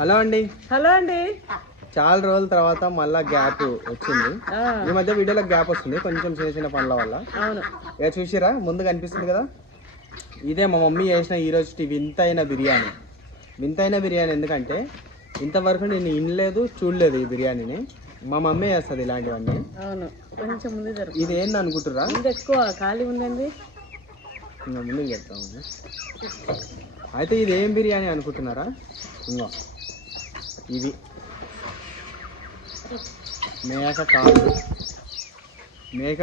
Hello అండి. Hello అండి. చాలా రోజుల తర్వాత మళ్ళా గ్యాప్ వచ్చింది. ఈ మధ్య వీడియోలో గ్యాప్ వస్తుంది కొంచెం చిన్న చిన్న పనుల వల్ల. అవును. ఇక చూసిరా ముందు కనిపిస్తుంది కదా, ఇదే మా మమ్మీ చేసిన ఈ రోజు వింతైన బిర్యానీ. వింతైన బిర్యానీ ఎందుకంటే ఇంతవరకు నేను వినలేదు చూడలేదు ఈ బిర్యానీని. మా మమ్మీ చేస్తుంది ఇలాంటివన్నీ. అవును, కొంచెం ముందు జరుపు. ఇది ఏంది అనుకుంటురా? ముందు ఎక్కువ ఖాళీ ఉందండి. ముందుకు చెప్తాము. అయితే ఇది ఏం బిర్యానీ అనుకుంటున్నారా? ఇంకో ఇది మేక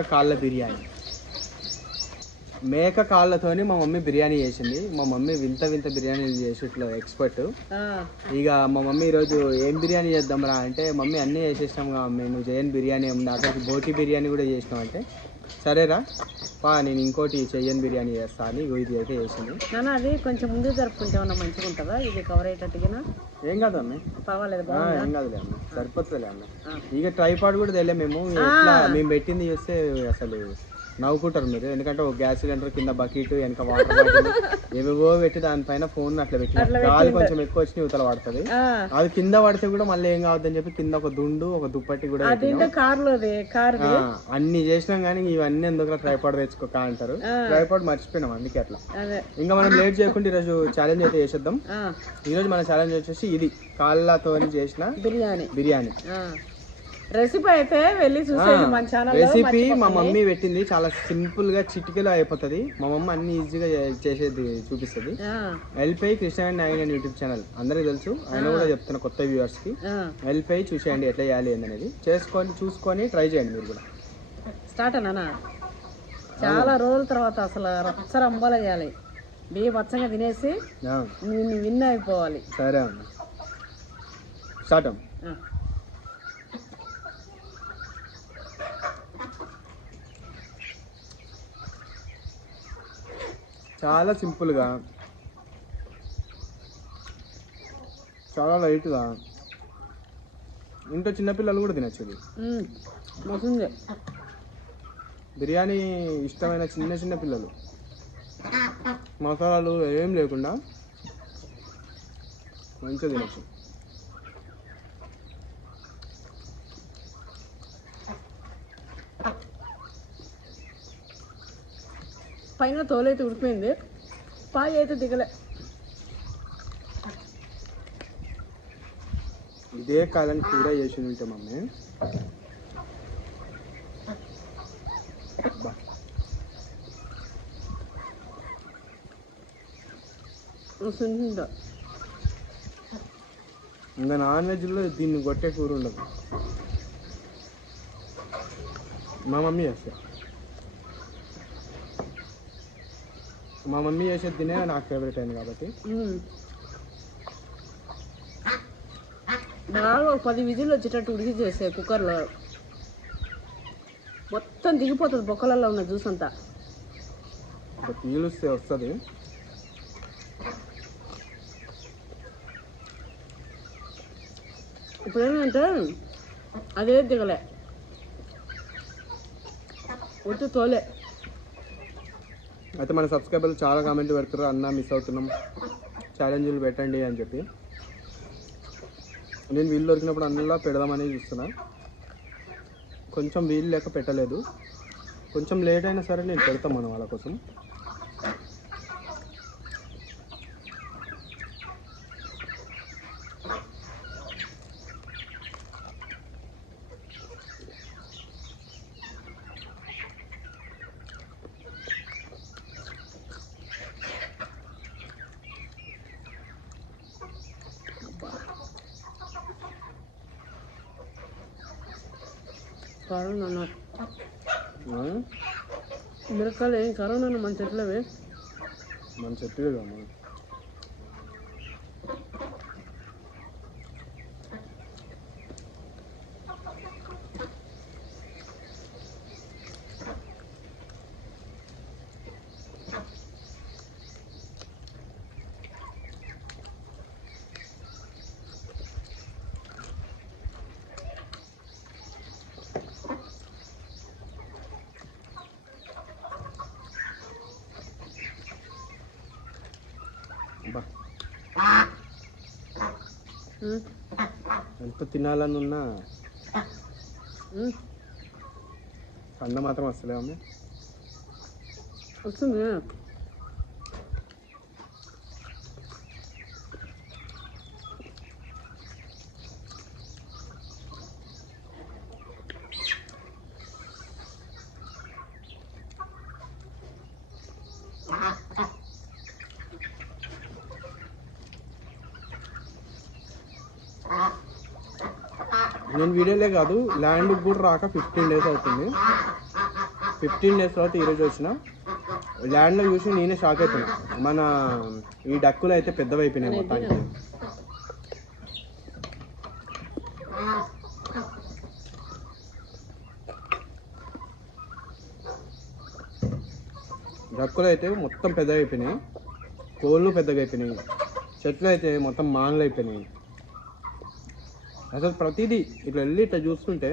కాళ్ళ బిర్యానీ. మేక కాళ్ళతోని మా మమ్మీ బిర్యానీ చేసింది. మా మమ్మీ వింత వింత బిర్యానీలు చేసేట్లో ఎక్స్పర్ట్. ఇక మా మమ్మీ ఈరోజు ఏం బిర్యానీ చేద్దాంరా అంటే, మమ్మీ అన్నీ చేసేసినాం కదా మమ్మీ, నువ్వు చేయని బిర్యానీ ఉంది, అక్కడికి బోటి బిర్యానీ కూడా చేసినాం అంటే, సరేరా పా నేను ఇంకోటి చెయ్యని బిర్యానీ చేస్తా అని ఇది అయితే చేసింది. నాన్న అది కొంచెం ముందు జరుపుకుంటే ఏమన్నా మంచిగా ఉంటుందా? ఇది కవర్ అయ్యేటట్టుగా. ఏం కాదు అమ్మ, పర్వాలేదు, ఏం కాదులే అమ్మ, సరిపోతుందిలే అమ్మ. ఇక ట్రైపాడ్ కూడా తెలియ మేము మేము పెట్టింది చూస్తే అసలు నవ్వుకుంటారు మీరు. ఎందుకంటే ఒక గ్యాస్ సిలిండర్ కింద బకెట్ వెనక వాటర్ బాటిల్ ఏవేవో పెట్టి దానిపైన ఫోన్ అట్లా పెట్టి గాలి కొంచెం ఎక్కువ వచ్చి యువతల పడుతుంది. అది కింద పడితే కూడా మళ్ళీ ఏం కావద్దని చెప్పి కింద ఒక దుండు ఒక దుప్పటి కూడా అన్ని చేసినాం. కానీ ఇవన్నీ ఎందుకు ట్రైపాడ్ తెచ్చుకోక అంటారు. ట్రైపాడ్ మర్చిపోయినాం అందుకే అట్లా. ఇంకా మనం లేట్ చేయకుండా ఈరోజు ఛాలెంజ్ అయితే చేసేద్దాం. ఈరోజు మన ఛాలెంజ్ వచ్చేసి ఇది కాళ్ళతో చేసిన బిర్యానీ రెసిపీ. అయితే వెళ్ళి చూసేయండి మన ఛానల్. రెసిపీ మా మమ్మీ పెట్టింది, చాలా సింపుల్ గా చిటికలో అయిపోతుంది. మా మమ్మీ అన్ని ఈజీగా చేసేది చూపిస్తుంది. ఎల్పై కృష్ణ9 యూట్యూబ్ ఛానల్ అందరికి తెలుసు, ఆయన కూడా చెప్తున్న కొత్త వ్యూవర్స్ కి ఎల్పై చూసేయండి ఎట్లా చేయాలి అనేది. చూసుకొని ట్రై చేయండి మీరు కూడా. స్టార్ట్ అన్నా. చాలా రోజుల తర్వాత అసలు రచ్చర అంబాల చేయాలి. బియ్య పచ్చగా తినేసి నిన్ను విన్ అయిపోవాలి. సరే అన్న, స్టార్ట్ అమ్మ. చాలా సింపుల్గా, చాలా లైట్గా, ఇంట్లో చిన్నపిల్లలు కూడా తినచ్చు. బిర్యానీ ఇష్టమైన చిన్న చిన్న పిల్లలు మసాలాలు ఏం లేకుండా మంచిగా తినచ్చు. పైన తోలైతే ఉడిపోయింది, పాయి అయితే దిగలే. ఇదే కాదని కూర చేసి ఉంటే మమ్మీ ఇంకా నాన్ వెజ్లో దీన్ని కొట్టే కూర ఉండదు. మా మమ్మీ చేస్తా, మా మమ్మీ చేసేది తినే నాకు ఫేవరెట్ అయింది కాబట్టి. బాగా 10 విజిల్లు వచ్చేటట్టు ఉడికి చేసే కుక్కర్లో మొత్తం దిగిపోతుంది, బొక్కలలో ఉన్న జ్యూస్ అంతా. పీలుస్తే వస్తుంది. ఇప్పుడు ఏంటంటే అదే దిగలే, ఒట్టు తోలే. అయితే మన సబ్స్క్రైబర్లు చాలా కామెంట్లు పెడతారు, అన్న మిస్ అవుతున్నాం, ఛాలెంజ్లు పెట్టండి అని చెప్పి. నేను వీలు దొరికినప్పుడు అన్నలా పెడదామని చూస్తున్నా. కొంచెం వీలు లేక పెట్టలేదు, కొంచెం లేట్ అయినా సరే నేను పెడతాం మనం వాళ్ళ కోసం. కరోనా మిరకాయలు ఏం కరోనా మన చెట్లవే, మన చెట్టు కదా. ఎంత తినాలని ఉన్నా పండ మాత్రం వస్తలే అమ్మ. వస్తుంది. నేను వీడియోలే కాదు ల్యాండ్కి కూడా రాక 15 days అవుతుంది. 15 days తర్వాత ఈరోజు వచ్చిన ల్యాండ్లో చూసి నేనే షాక్ అయిపోయినా. మన ఈ డక్కులు అయితే పెద్దవైపోయినాయి మొత్తానికి. డక్కులు అయితే మొత్తం పెద్దగా అయిపోయినాయి, కోళ్ళు పెద్దగా అయిపోయినాయి, చెట్లు అయితే మొత్తం మానలు అయిపోయినాయి. అసలు ప్రతిదీ ఇట్లా వెళ్ళి ఇట్లా చూస్తుంటే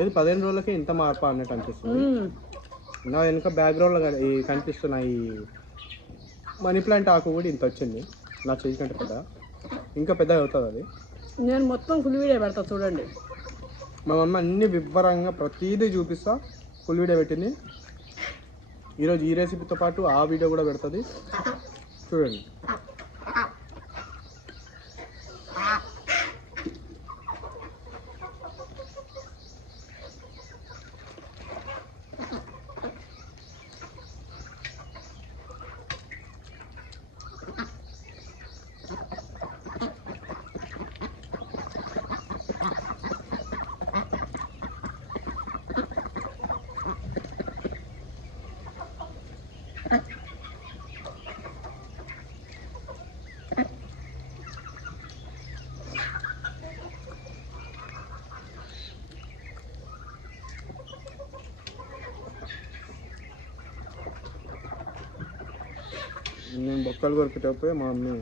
ఏది 15 రోజులకే ఇంత మార్పు అన్నట్టు అనిపిస్తుంది. నా వెనుక బ్యాక్గ్రౌండ్లో ఈ కనిపిస్తున్న ఈ మనీ ప్లాంట్ ఆకు కూడా ఇంత వచ్చింది, నా చెయ్యి కంటే పెద్ద, ఇంకా పెద్దగా అవుతుంది అది. నేను మొత్తం ఫుల్ వీడియో పెడతా చూడండి. మా మమ్మీ అన్ని వివరంగా ప్రతిదీ చూపిస్తా, ఫుల్ వీడియో పెట్టింది. ఈరోజు ఈ రెసిపీతో పాటు ఆ వీడియో కూడా పెడుతుంది, చూడండి. నేను బొక్కలు కొరికేటప్పుడు మా మమ్మీ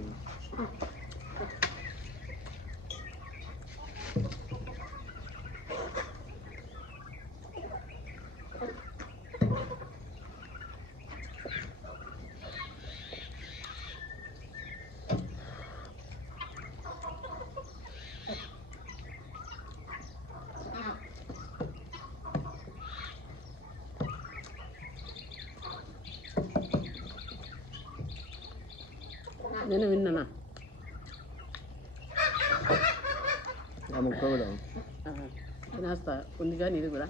నేను విన్నానా ఆ ముక్క కూడా తినేస్తా ఉంది కానీ ఇది కూడా.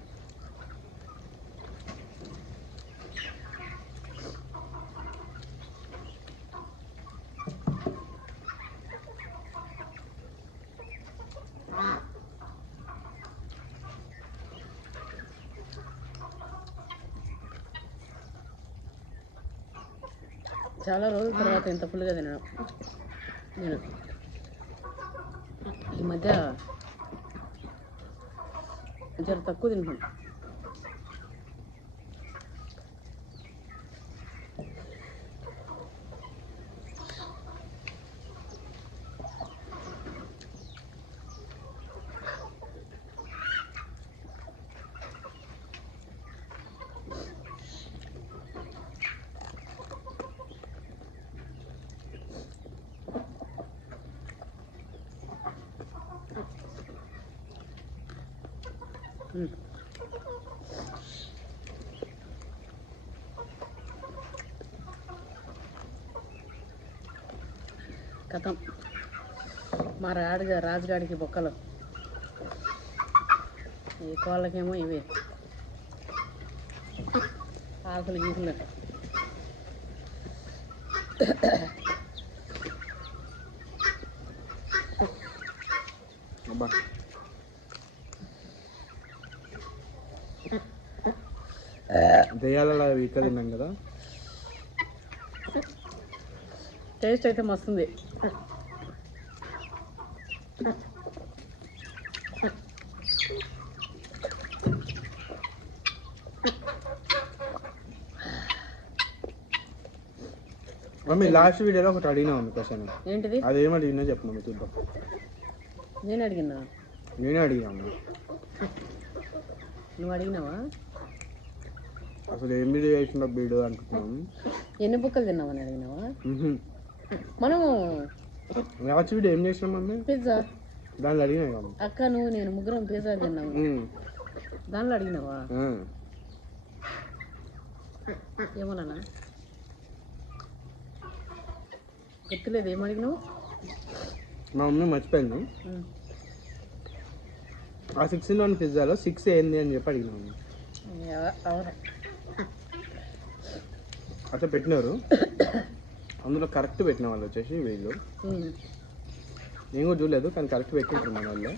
చాలా రోజుల తర్వాత ఇంత ఫుల్గా తినడం నేను. ఈ మధ్య జర తక్కువ తింటున్నాను. కథం మా రాజుగాడికి బొక్కలు, ఈ కోళ్ళకేమో ఇవే ఆకులు గీకులు. అబ్బా దెయ్యాలలో వీక తిన్నాం కదా, టేస్ట్ అయితే మస్తుంది. మమ్మీ లాస్ట్ వీడియోలో ఒకటి అడిగినా ఉంది క్వశ్చన్. ఏంటిది? అదేమో అడిగినా చెప్పినా చూద్దాం. నేను అడిగినా? నేనే అడిగినా. నువ్వు అడిగినావా? అసలు ఏం వీడియో చేసిన వీడియో అనుకుంటున్నాను. ఎన్ని బుక్కలు తిన్నావని అడిగినావా? మనము లాస్ట్ వీడియో ఏం చేసినాం మమ్మీ? పిజ్జా. దాంట్లో అడిగినా అక్క నువ్వు నేను ముగ్గురం పిజ్జా తిన్నాము. దానిలో అడిగినావా? ఏమోనా గుర్తులేదు. ఏం అడిగినావు? మా మమ్మీ మర్చిపోయింది. ఆ 6-in-1 పిజ్జాలో 6 ఏంది అని చెప్పి అడిగినాము. అవును అట్లా పెట్టినారు. అందులో కరెక్ట్ పెట్టిన వాళ్ళు వచ్చేసి వీళ్ళు. నేను కూడా చూడలేదు కానీ కరెక్ట్ పెట్టింటారు మన వాళ్ళు.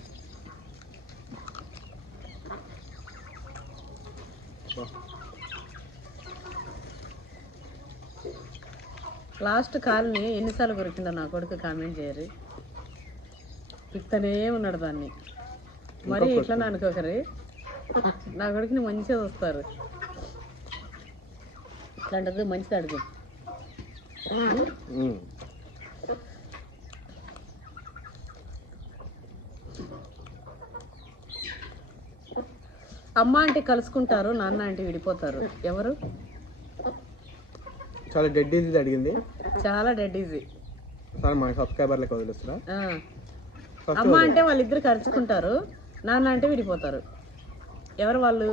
లాస్ట్ కాల్ని ఎన్నిసార్లు కొరికిందో నా కొడుకు కామెంట్ చేయరు. పిత్తనే ఉన్నాడు దాన్ని. మరి ఇట్లా అనుకోకరి. నా కొడుకుని మంచిగా చూస్తారు. ఇట్లాంటిది మంచిది అడుగు. అమ్మ అంటే కలుసుకుంటారు, నాన్న అంటే విడిపోతారు. ఎవరు? చాలా డెడ్ ఈజీ అడిగింది. చాలా డెడ్ ఈజీ. సరే మా సబ్స్క్రైబర్లకు వదిలేస్తారా? అమ్మ అంటే వాళ్ళిద్దరు కలుసుకుంటారు, నాన్న అంటే విడిపోతారు. ఎవరు వాళ్ళు?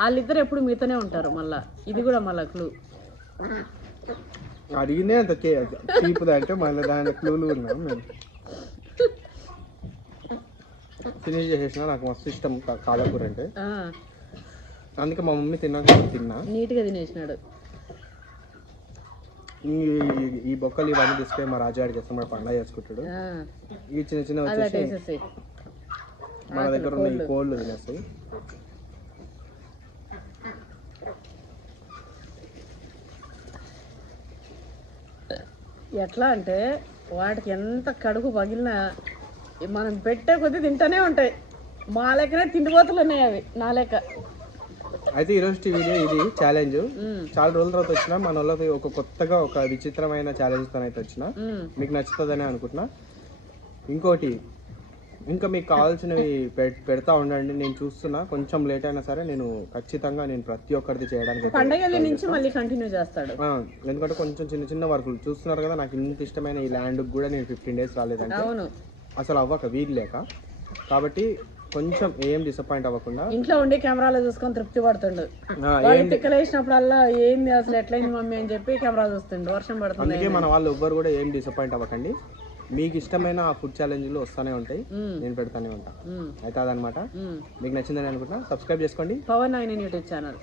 వాళ్ళిద్దరు ఎప్పుడు మీతోనే ఉంటారు. మళ్ళా ఇది కూడా మళ్ళా క్లూ. అడిగిందే అంత చీపుదా అంటే మళ్ళీ దాని క్లూలు ఉన్నాం మేము. ఫినిష్ చేసేసిన. నాకు మస్తు ఇష్టం కాలకూర అంటే. అందుకే మా మమ్మీ తిన్నాక తిన్నా. నీట్గా తినేసినాడు. ఈ బొక్కలు ఇవన్నీ తీసుకొని మా రాజుగాడికి వేస్తాం. మన పండుగ చేసుకుంటాడు. ఈ చిన్న చిన్న వచ్చేసి మన దగ్గర ఉన్న ఈ కోళ్ళు తినేస్తాయి. ఎట్లా అంటే వాటికి ఎంత కడుపు పగిలినా మనం పెట్టే కొద్దీ తింటూనే ఉంటాయి. మా లెక్కనే తిండిపోతులు ఉన్నాయి అవి, నా లెక్క. అయితే ఈరోజు వీడియో ఇది ఛాలెంజ్. చాలా రోజుల తర్వాత వచ్చిన మన వాళ్ళకి ఒక కొత్తగా ఒక విచిత్రమైన ఛాలెంజ్ తో అయితే వచ్చిన. మీకు నచ్చుతుందని అనుకుంటున్నా. ఇంకోటి ఇంకా మీకు కావాల్సినవి పెడతా ఉండండి. నేను చూస్తున్నా. కొంచెం లేట్ అయినా సరే నేను ఖచ్చితంగా ప్రతి ఒక్కరిది చేయడానికి పండగల నుంచి మళ్ళీ కంటిన్యూ చేస్తాడు. ఎందుకంటే కొంచెం చిన్న చిన్న వర్కులు చూస్తున్నారు కదా. నాకు ఇంత ఇష్టమైన ఈ ల్యాండ్ కూడా నేను 15 days రాలేదంటే అసలు అవ్వక వీలు లేక. కాబట్టి కొంచెం ఏం డిసప్పాయింట్ అవ్వకుండా ఇంట్లో ఉండి కెమెరాలో చూసుకొని తృప్తి పడుతుండు. తిక్కలేసినప్పుడల్లా ఏంది అసలు ఎట్లయింది మమ్మీ అని చెప్పి కెమెరా చూస్తుండు. వర్షం పడుతుంది. అందుకే మన వాళ్ళు ఎవ్వరు కూడా ఏం డిసప్పాయింట్ అవ్వకండి. మీకు ఇష్టమైన ఆ ఫుడ్ ఛాలెంజ్లు వస్తూనే ఉంటాయి. నేను పెడతానే ఉంటాను. అయితే అదనమాట. మీకు నచ్చిందని అనుకుంటున్నా. సబ్స్క్రైబ్ చేసుకోండి పవన్9 యూట్యూబ్ ఛానల్.